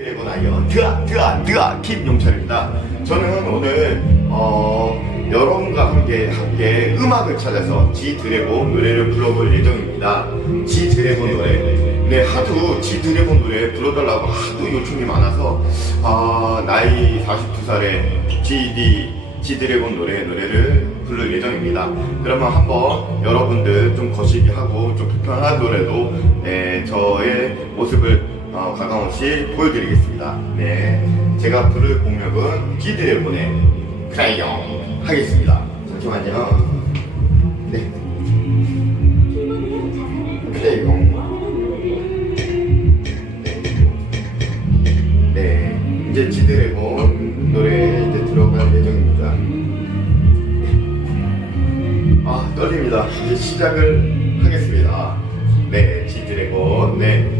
드래곤 아이언 드아 드아 드아 김용철입니다. 저는 오늘 어, 여러분과 함께 함께 음악을 찾아서 지 드래곤 노래를 불러볼 예정입니다. 지 드래곤 노래. 네 하도 지 드래곤 노래 불러달라고 하도 요청이 많아서 아, 나이 42살에 GD 지 드래곤 노래 노래를 부를 예정입니다. 그러면 한번 여러분들 좀 거시기 하고 좀 불편한 노래도 네, 저의 모습을 어, 가감없이 보여드리겠습니다. 네, 제가 부를 곡명은 지 드래곤의 크라이ong 하겠습니다. 잠시만요. 네, 크라이ong. 네, 이제 지 드래곤 노래 이제 들어갈 예정입니다. 아 떨립니다. 이제 시작을 하겠습니다. 네, 지 드래곤. 네.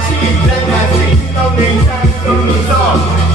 치난 마치 너내 이상 있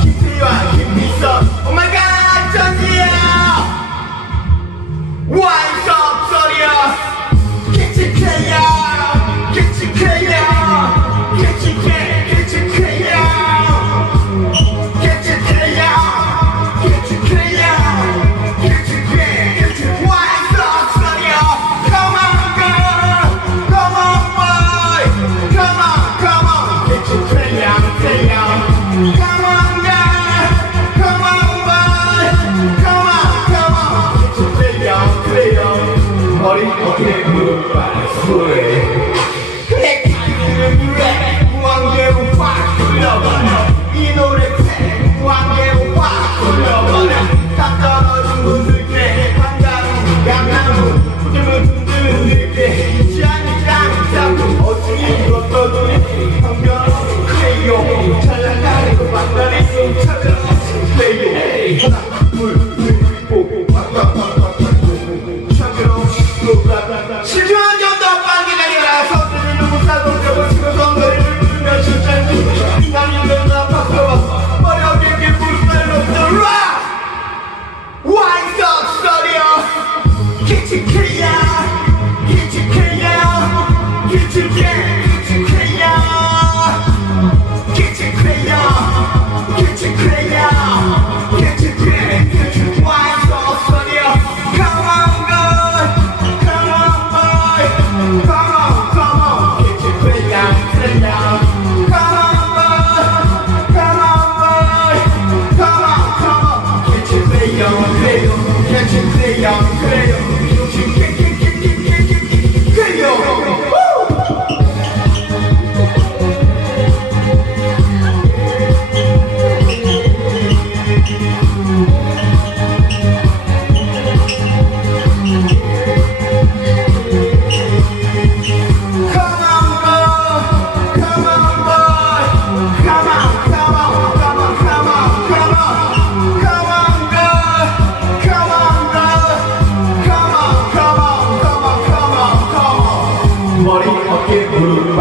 둘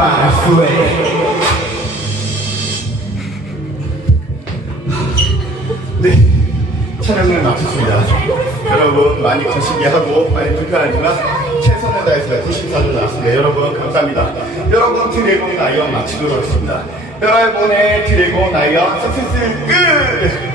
발 스웨. 네, 촬영을 마쳤습니다. 여러분 많이 거시기 하고 많이 불편하지만 최선을 다해서 94도 나왔습니다. 여러분 감사합니다. 여러분 드래곤 아이언 마치도록 하겠습니다. 여러분의 드래곤 아이언 석세스 끝!